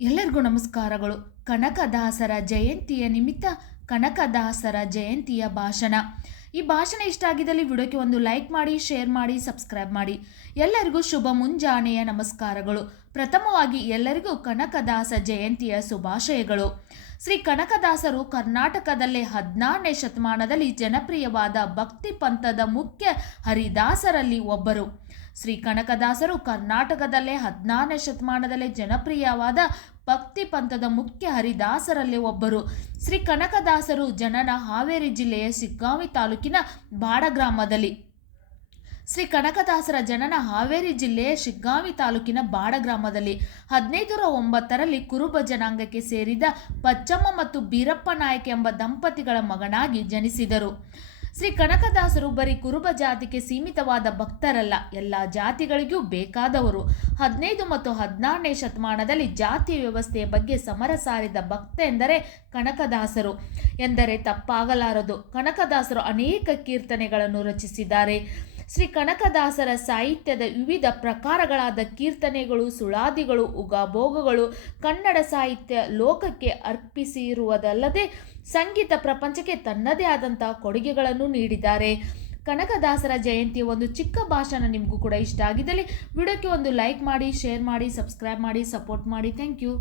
ಎಲ್ಲರಿಗೂ ನಮಸ್ಕಾರಗಳು. ಕನಕದಾಸರ ಜಯಂತಿಯ ನಿಮಿತ್ತ ಕನಕದಾಸರ ಜಯಂತಿಯ ಭಾಷಣ. ಈ ಭಾಷಣ ಇಷ್ಟ ಆಗಿದ್ದಲ್ಲಿ ವಿಡಿಯೋಕ್ಕೆ ಒಂದು ಲೈಕ್ ಮಾಡಿ, ಶೇರ್ ಮಾಡಿ, ಸಬ್ಸ್ಕ್ರೈಬ್ ಮಾಡಿ. ಎಲ್ಲರಿಗೂ ಶುಭ ಮುಂಜಾನೆಯ ನಮಸ್ಕಾರಗಳು. ಪ್ರಥಮವಾಗಿ ಎಲ್ಲರಿಗೂ ಕನಕದಾಸ ಜಯಂತಿಯ ಶುಭಾಶಯಗಳು. ಶ್ರೀ ಕನಕದಾಸರು ಕರ್ನಾಟಕದಲ್ಲೇ ಹದಿನಾರನೇ ಶತಮಾನದಲ್ಲಿ ಜನಪ್ರಿಯವಾದ ಭಕ್ತಿ ಪಂಥದ ಮುಖ್ಯ ಹರಿದಾಸರಲ್ಲಿ ಒಬ್ಬರು. ಶ್ರೀ ಕನಕದಾಸರು ಕರ್ನಾಟಕದಲ್ಲೇ ಹದಿನಾರನೇ ಶತಮಾನದಲ್ಲೇ ಜನಪ್ರಿಯವಾದ ಭಕ್ತಿ ಪಂಥದ ಮುಖ್ಯ ಹರಿದಾಸರಲ್ಲಿ ಒಬ್ಬರು. ಶ್ರೀ ಕನಕದಾಸರು ಜನನ ಹಾವೇರಿ ಜಿಲ್ಲೆಯ ಶಿಗ್ಗಾವಿ ತಾಲೂಕಿನ ಬಾಡ ಗ್ರಾಮದಲ್ಲಿ. ಶ್ರೀ ಕನಕದಾಸರ ಜನನ ಹಾವೇರಿ ಜಿಲ್ಲೆಯ ಶಿಗ್ಗಾವಿ ತಾಲೂಕಿನ ಬಾಡ ಗ್ರಾಮದಲ್ಲಿ. ಹದಿನೈದರ ಒಂಬತ್ತರಲ್ಲಿ ಕುರುಬ ಜನಾಂಗಕ್ಕೆ ಸೇರಿದ ಪಚ್ಚಮ್ಮ ಮತ್ತು ಬೀರಪ್ಪ ನಾಯಕ ಎಂಬ ದಂಪತಿಗಳ ಮಗನಾಗಿ ಜನಿಸಿದರು. ಶ್ರೀ ಕನಕದಾಸರು ಬರೀ ಕುರುಬ ಜಾತಿಗೆ ಸೀಮಿತವಾದ ಭಕ್ತರಲ್ಲ, ಎಲ್ಲ ಜಾತಿಗಳಿಗೂ ಬೇಕಾದವರು. ಹದಿನೈದು ಮತ್ತು ಹದಿನಾರನೇ ಶತಮಾನದಲ್ಲಿ ಜಾತಿ ವ್ಯವಸ್ಥೆಯ ಬಗ್ಗೆ ಸಮರ ಸಾರಿದ ಭಕ್ತ ಎಂದರೆ ಕನಕದಾಸರು. ಎಂದರೆ ತಪ್ಪಾಗಲಾರದು. ಕನಕದಾಸರು ಅನೇಕ ಕೀರ್ತನೆಗಳನ್ನು ರಚಿಸಿದ್ದಾರೆ. ಶ್ರೀ ಕನಕದಾಸರ ಸಾಹಿತ್ಯದ ವಿವಿಧ ಪ್ರಕಾರಗಳಾದ ಕೀರ್ತನೆಗಳು, ಸುಳಾದಿಗಳು ಉಗಭೋಗಗಳು ಕನ್ನಡ ಸಾಹಿತ್ಯ ಲೋಕಕ್ಕೆ ಅರ್ಪಿಸಿರುವುದಲ್ಲದೆ ಸಂಗೀತ ಪ್ರಪಂಚಕ್ಕೆ ತನ್ನದೇ ಆದಂತಹ ಕೊಡುಗೆಗಳನ್ನು ನೀಡಿದ್ದಾರೆ. ಕನಕದಾಸರ ಜಯಂತಿ ಒಂದು ಚಿಕ್ಕ ಭಾಷಣ ನಿಮಗೂ ಕೂಡ ಇಷ್ಟ ಆಗಿದ್ದಲ್ಲಿ, ವಿಡಿಯೋಕ್ಕೆ ಒಂದು ಲೈಕ್ ಮಾಡಿ ಶೇರ್ ಮಾಡಿ ಸಬ್ಸ್ಕ್ರೈಬ್ ಮಾಡಿ ಸಪೋರ್ಟ್ ಮಾಡಿ. Thank you